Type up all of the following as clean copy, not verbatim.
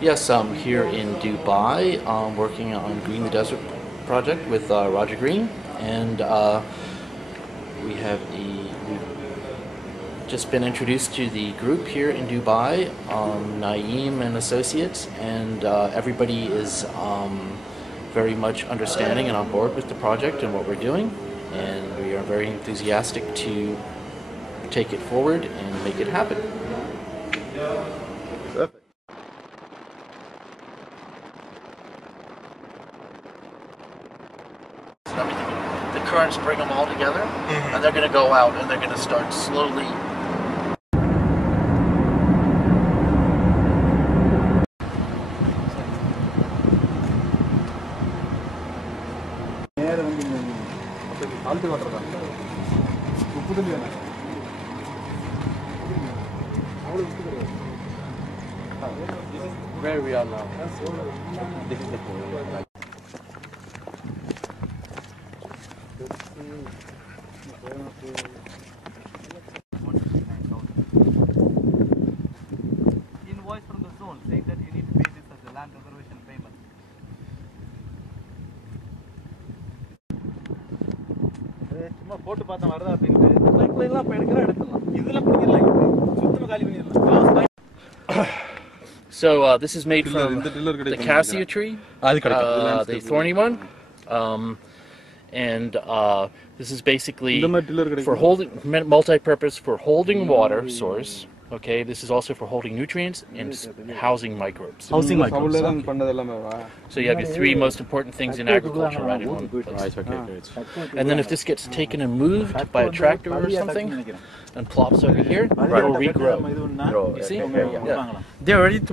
Yes, I'm here in Dubai, working on Green the Desert project with Roger Green, and we've just been introduced to the group here in Dubai, Naeem and Associates, and everybody is very much understanding and on board with the project and what we're doing, and we are very enthusiastic to take it forward and make it happen. Perfect. And everything. The currents bring them all together, and they're going to go out and they're going to start slowly. Where we are now. This is the point. Invoice from the zone saying that you need to pay this as a land reservation payment. சும்மா போட்டு பார்த்தா வரதா அப்படின்ட்டு பைப்ல எல்லாம் எடுக்கலாம் எடுக்கலாம் இதெல்லாம் பிடிக்கலாம் சுத்தமா காலி பண்ணிடலாம். So this is made from the cassia tree, the thorny one, and this is basically for holding, multi-purpose for holding water source. Okay, this is also for holding nutrients and housing microbes. Housing microbes. So you have your three most important things in agriculture right in one place. And then if this gets taken and moved by a tractor or something and plops over here, it will regrow. You see? Yeah. They're ready to.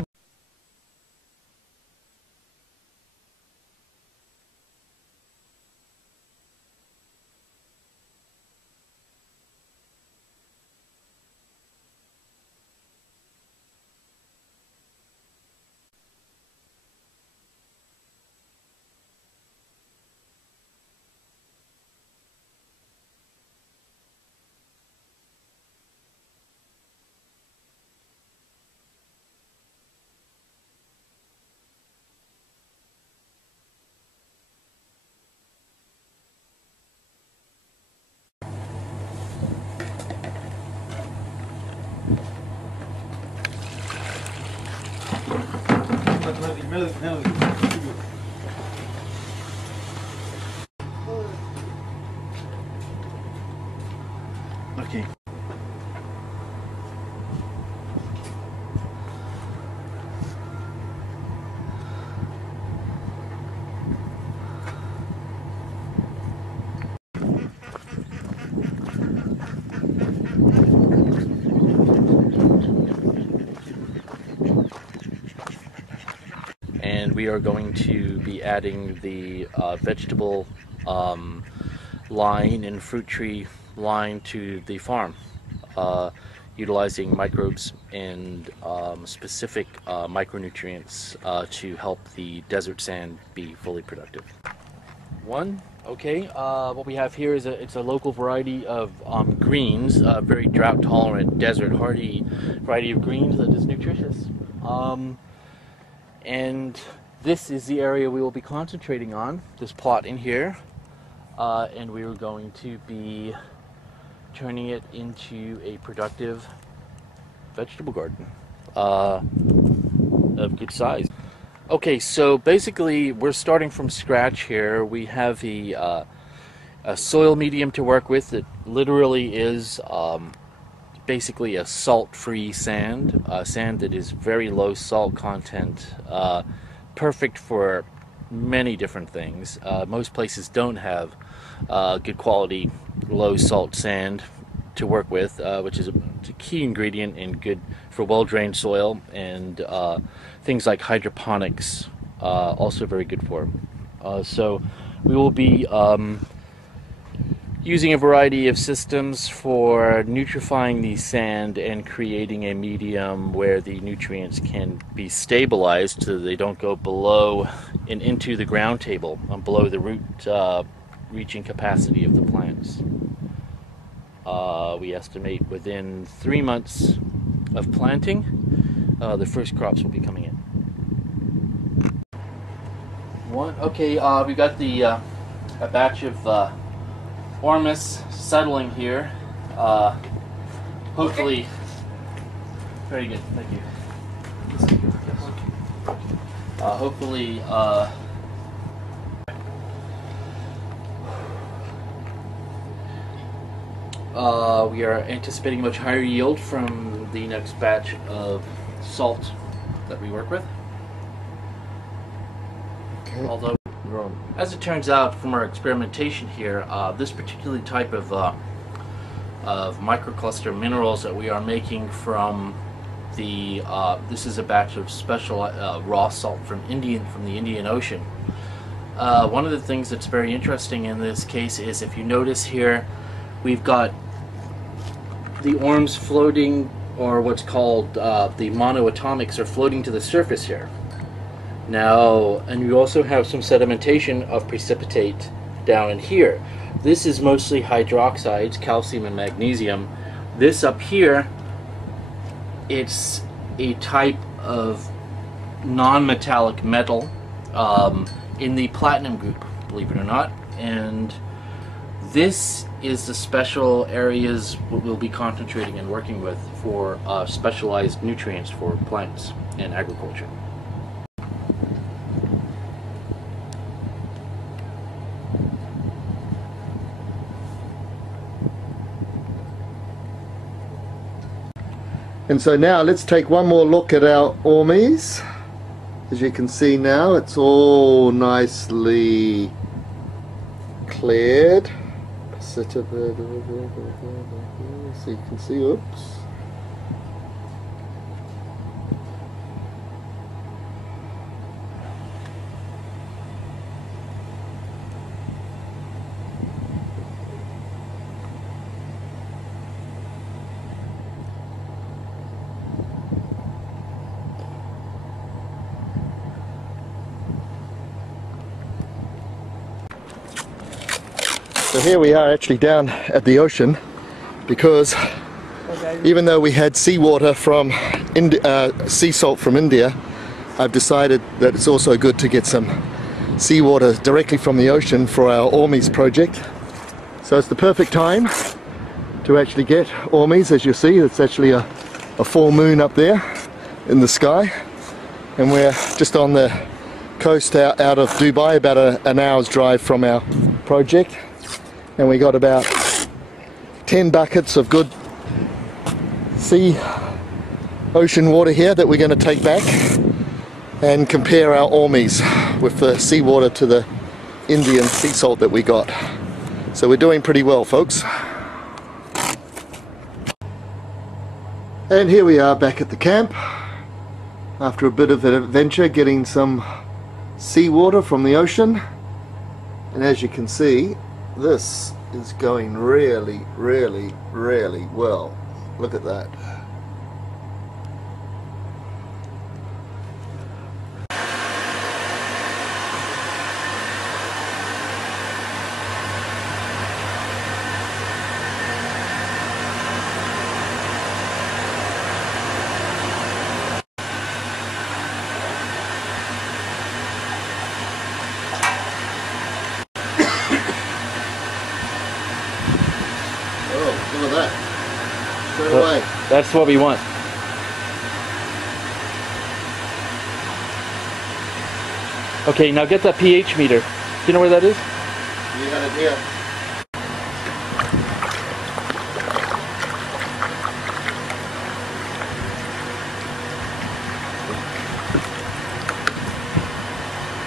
Okay. And we are going to be adding the vegetable line and fruit tree line to the farm, utilizing microbes and specific micronutrients to help the desert sand be fully productive. Okay, what we have here is it's a local variety of greens, very drought tolerant, desert hardy variety of greens that is nutritious. And this is the area we will be concentrating on, this plot in here, and we are going to be turning it into a productive vegetable garden of good size. Okay, so basically we're starting from scratch here. We have a soil medium to work with that literally is basically a salt-free sand, sand that is very low salt content, perfect for many different things. Most places don't have good quality low salt sand to work with, which is a key ingredient and good for well-drained soil, and things like hydroponics also very good for. So we will be using a variety of systems for nutrifying the sand and creating a medium where the nutrients can be stabilized so they don't go below and into the ground table, below the root reaching capacity of the plants. We estimate within 3 months of planting, the first crops will be coming in. One. Okay, we got the a batch of ormus settling here. Hopefully, very good. Thank you. Hopefully, we are anticipating a much higher yield from the next batch of salt that we work with. Okay. Although, as it turns out from our experimentation here, this particular type of microcluster minerals that we are making from the this is a batch of special raw salt from the Indian Ocean. One of the things that's very interesting in this case is, if you notice here, we've got the orms floating, or what's called the monoatomics are floating to the surface here. Now, and you also have some sedimentation of precipitate down in here. This is mostly hydroxides, calcium and magnesium. This up here, it's a type of non-metallic metal in the platinum group, believe it or not. And this is the special areas we'll be concentrating and working with for specialized nutrients for plants and agriculture. And so now let's take one more look at our ormes. As you can see now, it's all nicely cleared. So you can see, oops. So here we are actually down at the ocean, because even though we had seawater from sea salt from India, I've decided that it's also good to get some seawater directly from the ocean for our ormes project. So it's the perfect time to actually get ormes. As you see, it's actually a full moon up there in the sky, and we're just on the coast out of Dubai, about an hour's drive from our project. And we got about 10 buckets of good ocean water here that we're going to take back and compare our ormes with the seawater to the Indian sea salt that we got. So we're doing pretty well, folks. And here we are back at the camp after a bit of an adventure getting some seawater from the ocean. And as you can see, this is going really, really, really well. Look at that. Look at that. Straight away. That's what we want. Okay, now get that pH meter. Do you know where that is? You got it here.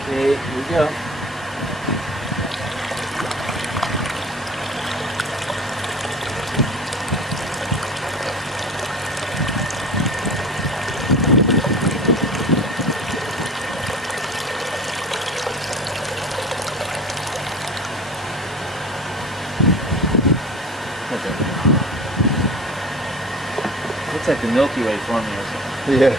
Okay, here we go. Looks like the Milky Way forming or something. Yeah.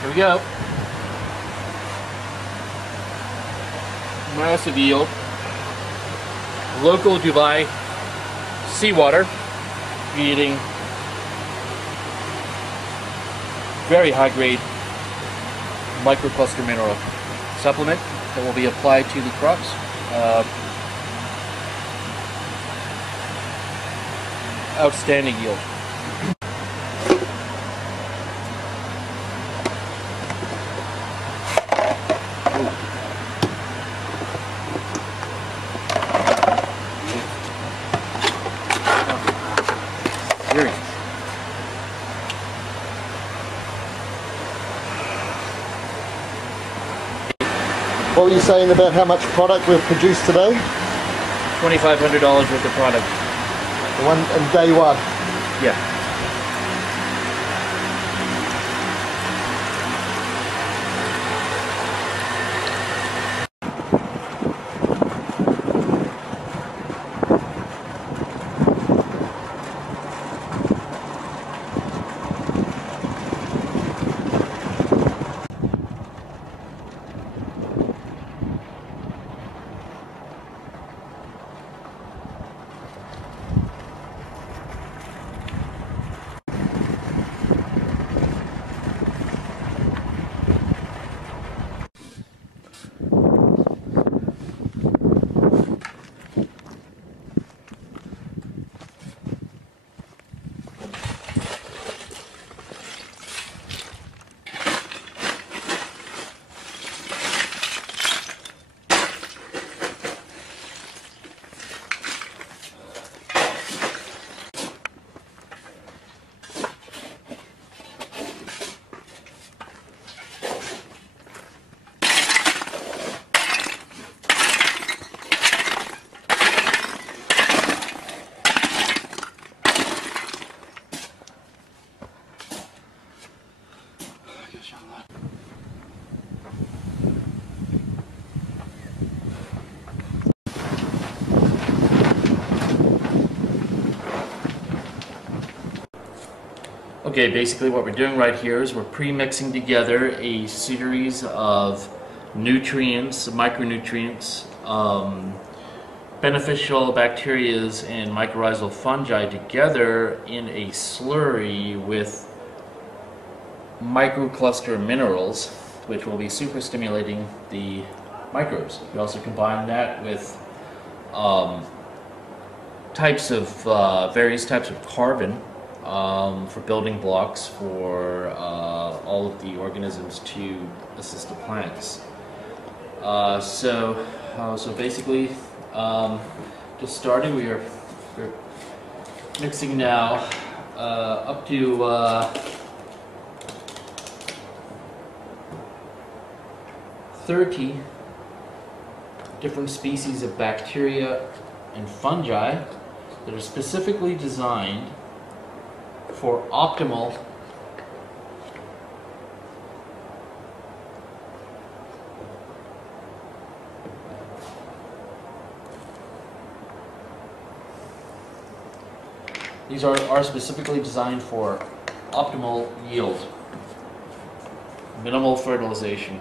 Here we go. impressive yield. Local Dubai seawater, eating very high grade microcluster mineral supplement that will be applied to the crops. Outstanding yield. What were you saying about how much product we've produced today? $2,500 worth of product. The one in day one. Yeah. Okay, basically what we're doing right here is we're pre-mixing together a series of nutrients, micronutrients, beneficial bacterias and mycorrhizal fungi together in a slurry with microcluster minerals, which will be super stimulating the microbes. We also combine that with various types of carbon for building blocks for all of the organisms to assist the plants. So basically, just starting, we're mixing now up to 30 different species of bacteria and fungi that are specifically designed for optimal are specifically designed for optimal yield, minimal fertilization.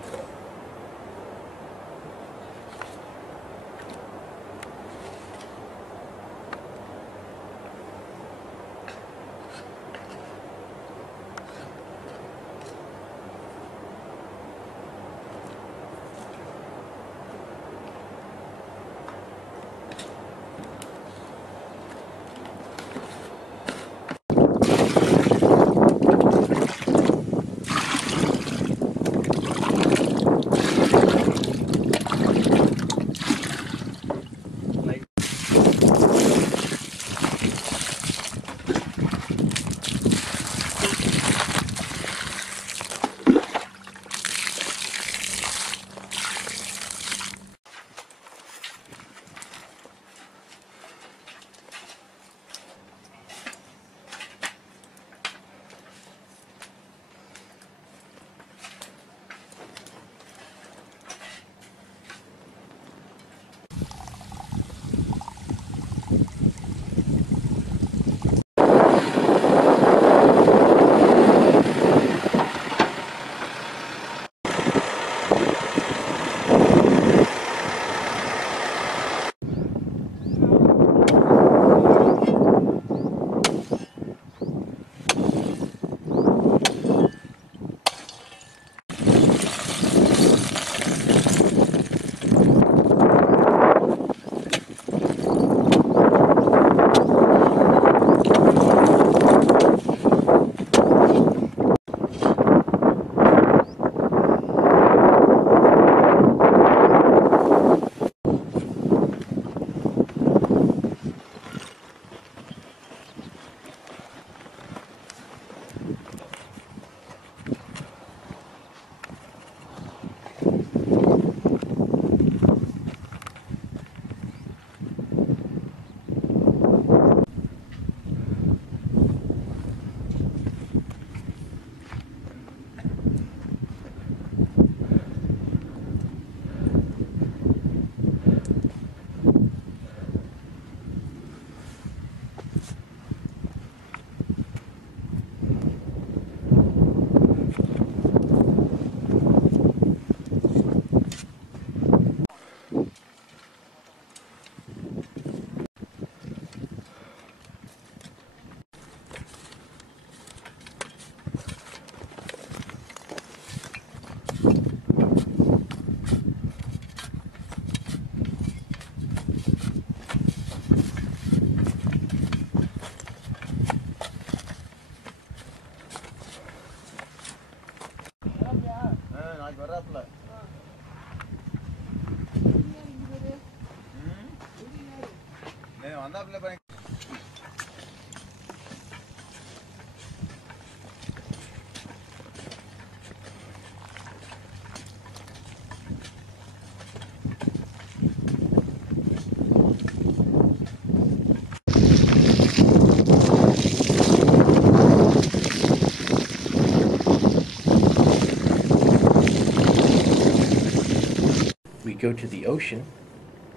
go to the ocean,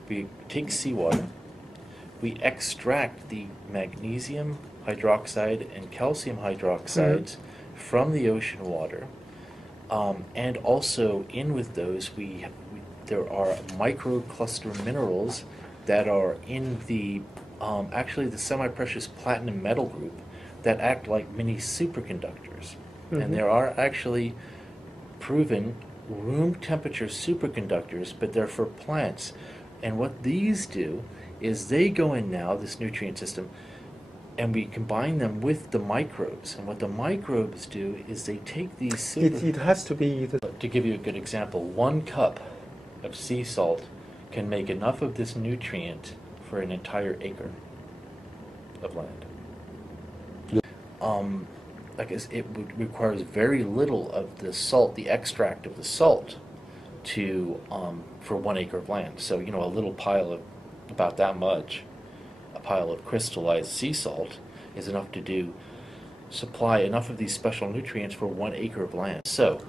we take seawater, we extract the magnesium hydroxide and calcium hydroxides from the ocean water, and also in with those there are microcluster minerals that are in the actually the semi-precious platinum metal group that act like mini superconductors. And there are actually proven room temperature superconductors, but they're for plants. And what these do is they go in now, this nutrient system, and we combine them with the microbes. And what the microbes do is they take these It has to be the To give you a good example, 1 cup of sea salt can make enough of this nutrient for an entire acre of land. Requires very little of the salt, the extract of the salt, to for 1 acre of land. So a little pile of about that much, a pile of crystallized sea salt, is enough to supply enough of these special nutrients for 1 acre of land. So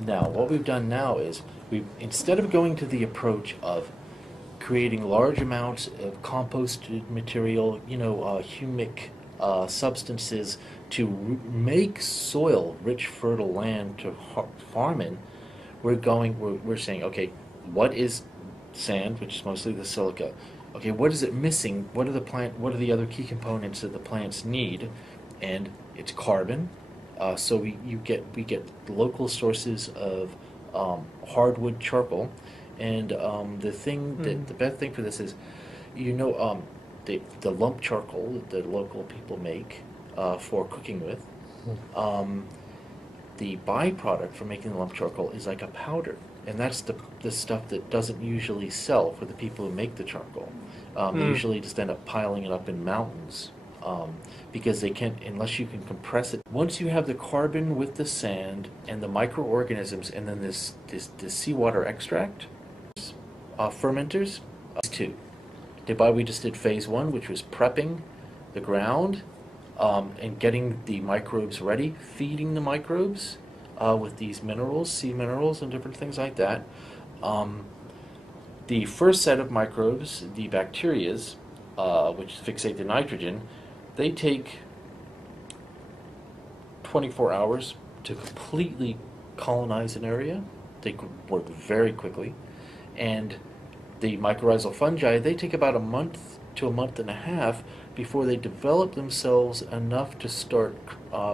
now what we've done now is instead of going to the approach of creating large amounts of composted material, humic substances to make soil rich, fertile land to farm in, we're saying, okay, what is sand, which is mostly the silica? Okay, what is it missing? What are the other key components that the plants need? And it's carbon. So we get local sources of hardwood charcoal, and the best thing for this is, the lump charcoal that the local people make for cooking with. The byproduct for making the lump charcoal is like a powder, and that's the stuff that doesn't usually sell for the people who make the charcoal. They usually just end up piling it up in mountains, because they can't, unless you can compress it. Once you have the carbon with the sand and the microorganisms, and then this seawater extract, fermenters, two. We just did phase 1, which was prepping the ground and getting the microbes ready, feeding the microbes with these minerals, sea minerals, and different things like that. The first set of microbes, the bacterias, which fixate the nitrogen, they take 24 hours to completely colonize an area. They work very quickly. And the mycorrhizal fungi, they take about a month to a month and a half before they develop themselves enough to start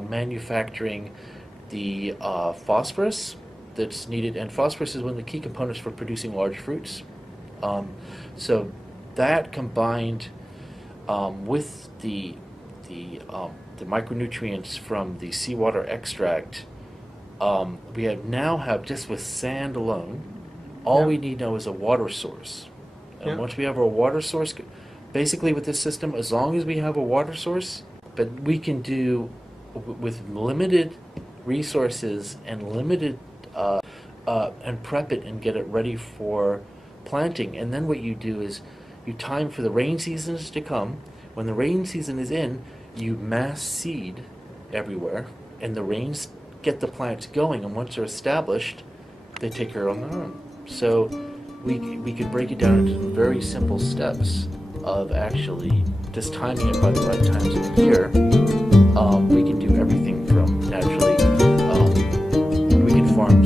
manufacturing the phosphorus that's needed. And phosphorus is one of the key components for producing large fruits. So that combined with the micronutrients from the seawater extract, we now have, just with sand alone, all we need now is a water source. And once we have our water source, basically with this system, as long as we have a water source, but we can do with limited resources and limited and prep it and get it ready for planting. And then what you do is you time for the rain seasons to come. When the rain season is in, you mass seed everywhere, and the rains get the plants going, and once they're established, they take care on their own. So we could break it down into very simple steps of actually just timing it by the right times of the year. We can do everything from naturally, we can farm,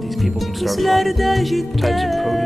these people can start farming types of produce